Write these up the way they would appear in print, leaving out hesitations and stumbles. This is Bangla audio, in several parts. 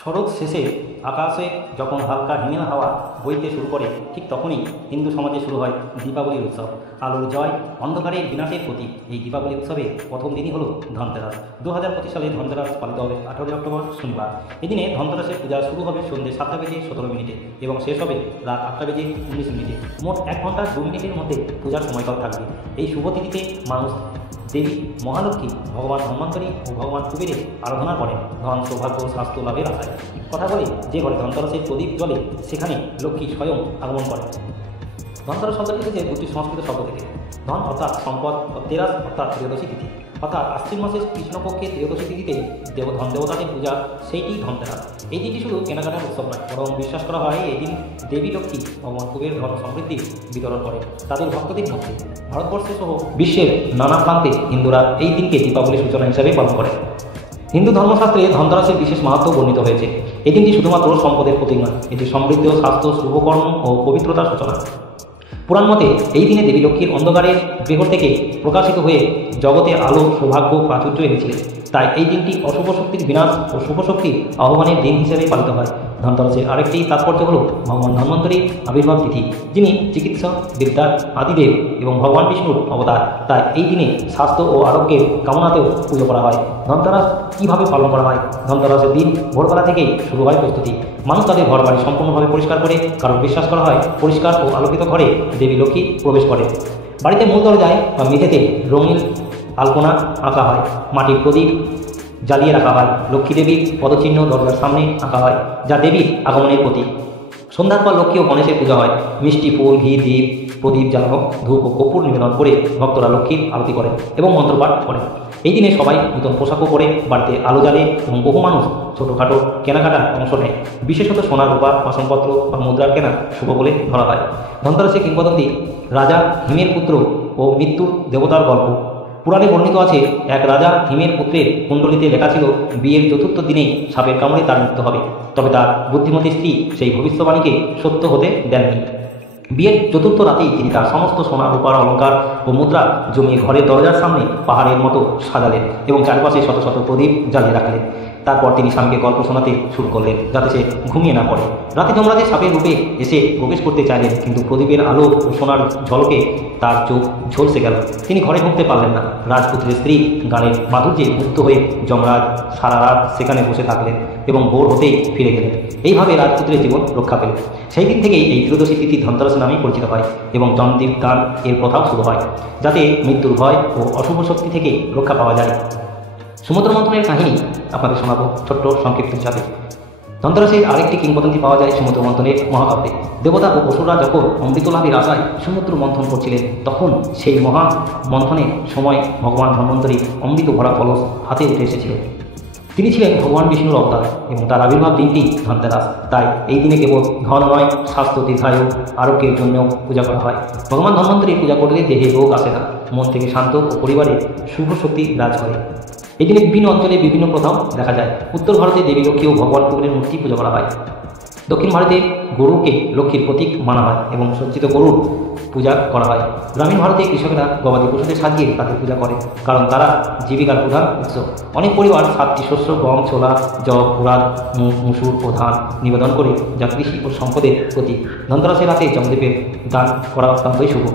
শরৎ শেষে আকাশে যখন হালকা হিমেল হাওয়া বইতে শুরু করে, ঠিক তখনই হিন্দু সমাজে শুরু হয় দীপাবলির উৎসব। আলোর জয়, অন্ধকারের বিনাশের প্রতীক এই দীপাবলি উৎসবে প্রথম দিনই হলো ধনতেরাস। 2025 সালে ধনতেরাস পালিত হবে 18 অক্টোবর শনিবার। এদিনে ধনতেরাসের পূজা শুরু হবে সন্ধ্যে 7টা বেজে 17 মিনিটে এবং শেষ হবে রাত 8টা বেজে 19 মিনিটে। মোট 1 ঘন্টা 2 মিনিটের মধ্যে পূজার সময়কাল থাকবে। এই শুভ তিথিতে মানুষ দেবী মহালক্ষ্মী, ভগবান ধন্বন্তরী ও ভগবান কুবেরের আরাধনা করেন ধন, সৌভাগ্য, স্বাস্থ্য লাভের আশায়। কথা বলে যে ঘরে ধনতেরাসের প্রদীপ জ্বলে সেখানে লক্ষ্মী স্বয়ং আগমন করেন। ধনতেরাস শব্দটি এসেছে দুটি সংস্কৃত শব্দ থেকে। ধন অর্থাৎ সম্পদ ও তেরাস অর্থাৎ ত্রয়োদশী তিথি, অর্থাৎ আশ্বিন মাসের কৃষ্ণপক্ষে ত্রয়োদশী তিথিতে ধন দেবতাদের পূজা, সেইটি ধনতেরাস। এই দিনটি শুধু কেনাকাটার উৎসব নয়, বরং বিশ্বাস করা হয় এই দিন দেবী লক্ষ্মী ভগবান কুবের ধন সমৃদ্ধি বিতরণ করে তাদের ভক্তদের মধ্যে। ভারতবর্ষে সহ বিশ্বের নানা প্রান্তে হিন্দুরা এই দিনকে দীপাবলির সূচনা হিসাবে পালন করে। হিন্দু ধর্মশাস্ত্রে ধনতেরাসের বিশেষ মাহাত্ম্য বর্ণিত হয়েছে। এই দিনটি শুধুমাত্র সম্পদের প্রতীক নয়, এটি সমৃদ্ধ, স্বাস্থ্য, শুভকর্ম ও পবিত্রতার সূচনা। পুরাণ মতে এই দিনে দেবী লক্ষ্মীর অন্ধকারের গৃহ থেকে প্রকাশিত হয়ে জগতে আলো, সৌভাগ্য, প্রাচুর্য এনেছিলেন। তাই এই দিনটি অশুভ শক্তির বিনাশ ও শুভ শক্তির আহ্বানের দিন হিসেবে পালিত হয়। ধনতেরাসের আরেকটি তাৎপর্য হল ভগবান ধন্বন্তরীর আবির্ভাব তিথি, যিনি চিকিৎসা বিদ্যার আদিদেব এবং ভগবান বিষ্ণুর অবতার। তাই এই দিনে স্বাস্থ্য ও আরোগ্যের কামনাতেও পুজো করা হয়। ধনতেরাস কীভাবে পালন করা হয়? ধনতেরাসের দিন ভোরবেলা থেকেই শুরু হয় প্রস্তুতি। মানুষ তাদের ঘর বাড়ি সম্পূর্ণভাবে পরিষ্কার করে, কারণ বিশ্বাস করা হয় পরিষ্কার ও আলোকিত ঘরে দেবী লক্ষ্মী প্রবেশ করে। বাড়িতে মূল দরজায় বা মেঝেতে রঙিন আলপনা আঁকা হয়, মাটির প্রদীপ জ্বালিয়ে রাখা হয়, লক্ষ্মী দেবীর পদচিহ্ন দরজার সামনে আঁকা হয়, যা দেবীর আগমনের প্রতীক। সন্ধ্যার পর লক্ষ্মী ও গণেশের পূজা হয়। মিষ্টি, ফুল, ঘি, দীপ, প্রদীপ জ্বালানো, ধূপ ও কর্পূর নিবেদন করে ভক্তরা লক্ষ্মীর আরতি করেন এবং মন্ত্রপাঠ করেন। এই দিনে সবাই নতুন পোশাকও পরে বাড়িতে আলো জ্বালে এবং বহু মানুষ ছোটোখাটো কেনাকাটার অংশ নেয়। বিশেষত সোনা, রূপা, বাসনপত্র বা মুদ্রার কেনা শুভ বলে ধরা হয়। ধনতেরাসের কিংবদন্তি রাজা হিমের পুত্র ও মৃত্যুর দেবতার গল্প। পুরাণে বর্ণিত আছে, এক রাজা হিমের পুত্রের কুণ্ডলিতে লেখা ছিল বিয়ের চতুর্থ দিনেই সাপের কামড়ে তার মৃত্যু হবে। তবে তার বুদ্ধিমতী স্ত্রী সেই ভবিষ্যবাণীকে সত্য হতে দেননি। বিয়ের চতুর্থ রাতেই তিনি তার সমস্ত সোনা, রূপার অলঙ্কার ও মুদ্রা জমিয়ে ঘরের দরজার সামনে পাহাড়ের মতো সাজালেন এবং চারপাশে শত শত প্রদীপ জ্বালিয়ে রাখলেন। তারপর তিনি স্বামীকে গল্প শোনাতে শুরু করলেন, যাতে সে ঘুমিয়ে না পড়ে। রাতে যমরাজের সাপের রূপে এসে প্রবেশ করতে চাইলেন, কিন্তু প্রদীপের আলো ও সোনার ঝলকে তার চোখ ঝলসে গেল। তিনি ঘরে ঢুকতে পারলেন না। রাজপুত্রের স্ত্রী গানের মাধুর্যে মুগ্ধ হয়ে যমরাজ সারা রাত সেখানে বসে থাকলেন এবং ভোর হতেই ফিরে গেলেন। এইভাবে রাজপুত্রের জীবন রক্ষা পেল। সেই দিন থেকেই এই ত্রয়োদশী তিথি ধনতেরাস নামেই পরিচিত হয় এবং জনদীপ দান এর প্রথাও শুরু হয়, যাতে মৃত্যুর ভয় ও অশুভ শক্তি থেকে রক্ষা পাওয়া যায়। সমুদ্র মন্থনের কাহিনী আপনাদের শোনাবো ছোট্ট সংক্ষিপ্ত হিসাবে। ধনতেরাসের আরেকটি কিংবদন্তি পাওয়া যায় সমুদ্র মন্থনের মহাকাব্যে। দেবতা ও অসুররা যখন অমৃত লাভের আশায় সমুদ্র মন্থন করছিলেন, তখন সেই মহা মন্থনের সময় ভগবান ধন্বন্তরী অমৃত ভরা কলস হাতে উঠে এসেছিলেন। তিনি ছিলেন ভগবান বিষ্ণুর অবতার এবং তার আবির্ভাব দিনটি ধনতেরাস। তাই এই দিনে কেবল ধন নয়, স্বাস্থ্য, দীর্ঘায়ু, আরোগ্যের জন্য পূজা করা হয়। ভগবান ধন্বন্তরীর পূজা করলে দেহে রোগ আসে না, মন থেকে শান্ত ও পরিবারে শুভ শক্তি বিরাজ করে। এই দিনে বিভিন্ন অঞ্চলে বিভিন্ন প্রথাও দেখা যায়। উত্তর ভারতে দেবী লক্ষ্মী ও ভগবান কুবেরের মূর্তি পূজা করা হয়। দক্ষিণ ভারতে গরুকে লক্ষ্মীর প্রতীক মানা হয় এবং সজ্জিত গরুর পূজা করা হয়। গ্রামীণ ভারতে কৃষকেরা গবাদি পশুদের সাজিয়ে তাদের পূজা করে, কারণ তারা জীবিকার প্রধান উৎস। অনেক পরিবার 7টি শস্য, গম, ছোলা, জব, উড়াদ, মুগ, মুসুর ও ধান নিবেদন করে, যা কৃষি ও সম্পদের প্রতীক। ধনতেরাসের রাতে জমদেবের দান করা অত্যন্তই শুভ।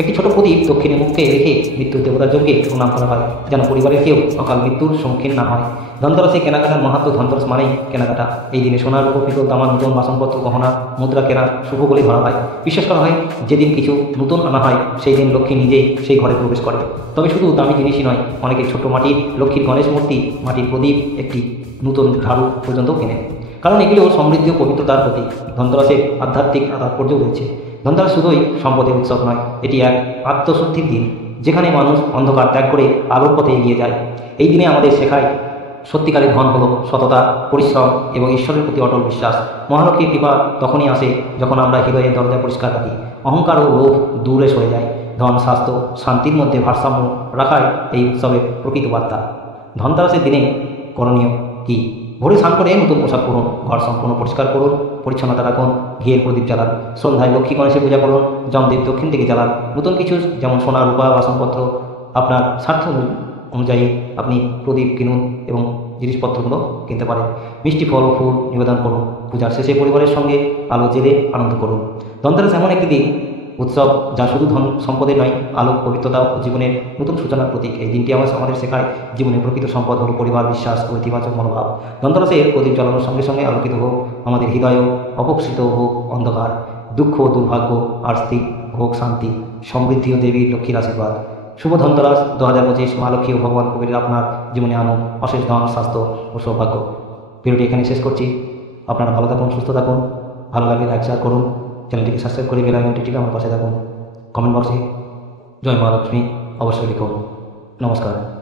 একটি ছোট প্রদীপ দক্ষিণে মুখে রেখে মৃত্যুর দেবতার যজ্ঞে প্রণাম করা হয়, যেন পরিবারের কেউ অকাল মৃত্যুর সম্মুখীন না হয়। ধনতেরাসে কেনাকাটার মাহাত্ম্য। ধনতেরাস মানেই কেনাকাটা। এই দিনে সোনার উপর পিতল, তামা, নতুন বাসনপত্র, গহনা, মুদ্রা কেনা শুভ বলে ধরা হয়। বিশ্বাস করা হয় যেদিন কিছু নতুন আনা হয়, সেই দিন লক্ষ্মী নিজেই সেই ঘরে প্রবেশ করে। তবে শুধু দামি জিনিসই নয়, অনেকে ছোট মাটির লক্ষ্মীর গণেশ মূর্তি, মাটির প্রদীপ, একটি নতুন ঝাড়ু পর্যন্ত কেনে, কারণ এগুলো সমৃদ্ধি ও পবিত্রতার প্রতীক। ধনতেরাসের আধ্যাত্মিক তাৎপর্য রয়েছে। ধনতেরাস শুধুই সম্পদের উৎসব নয়, এটি এক আত্মশুদ্ধির দিন, যেখানে মানুষ অন্ধকার ত্যাগ করে আলোর পথে এগিয়ে যায়। এই দিনে আমাদের শেখায় সত্যিকারের ধন হলো সততা, পরিশ্রম এবং ঈশ্বরের প্রতি অটল বিশ্বাস। মহালক্ষ্মীর কৃপা তখনই আসে যখন আমরা হৃদয়ের দরজা পরিষ্কার রাখি, অহংকার ও লোভ দূরে সরে যায়। ধন, স্বাস্থ্য, শান্তির মধ্যে ভারসাম্য রাখাই এই উৎসবের প্রকৃত বার্তা। ধনতেরাসের দিনে করণীয় কী? ভোরে স্নান করে নতুন পোশাক পরুন, ঘর সম্পূর্ণ পরিষ্কার করুন, পরিচ্ছন্নতা রাখুন, ঘিয়ের প্রদীপ জ্বালান। সন্ধ্যায় লক্ষ্মী গণেশের পূজা করুন, যমদেব দক্ষিণ থেকে জ্বালান। নতুন কিছু যেমন সোনা, রূপা, বাসনপত্র আপনার স্বার্থ অনুযায়ী আপনি প্রদীপ কিনুন এবং জিনিসপত্রগুলো কিনতে পারেন। মিষ্টি ফল ও ফুল নিবেদন করুন। পূজার শেষে পরিবারের সঙ্গে আলো জেলে আনন্দ করুন। ধনতেরাস এমন একটি দিন, উৎসব যা শুধু ধন সম্পদের নয়, আলোক, পবিত্রতা ও জীবনের নতুন সূচনার প্রতীক। এই দিনটি আমাদের শেখায় জীবনের প্রকৃত সম্পদ হল পরিবার, বিশ্বাস ও ইতিবাচক মনোভাব। ধনতেরাসের প্রদীপ জ্বালানোর সঙ্গে সঙ্গে আলোকিত হোক আমাদের হৃদয়, অপকৃত হোক অন্ধকার, দুঃখ ও দুর্ভাগ্য আর স্থির হোক শান্তি, সমৃদ্ধি ও দেবী লক্ষ্মীর আশীর্বাদ। শুভ ধনতেরাস 2025। মা লক্ষ্মী ও ভগবান কুবের আপনার জীবনে আনুক অশেষ ধন, স্বাস্থ্য ও সৌভাগ্য। ভিডিওটি এখানে শেষ করছি। আপনারা ভালো থাকুন, সুস্থ থাকুন। ভালো লাগলে লাইক শেয়ার করুন। চ্যানেলটিকে সাবস্ক্রাইব করে বেল আইকনটি টিপে আমার পাশে থাকুন। কমেন্ট বক্সে জয় মা লক্ষ্মী অবশ্যই লিখুন। নমস্কার।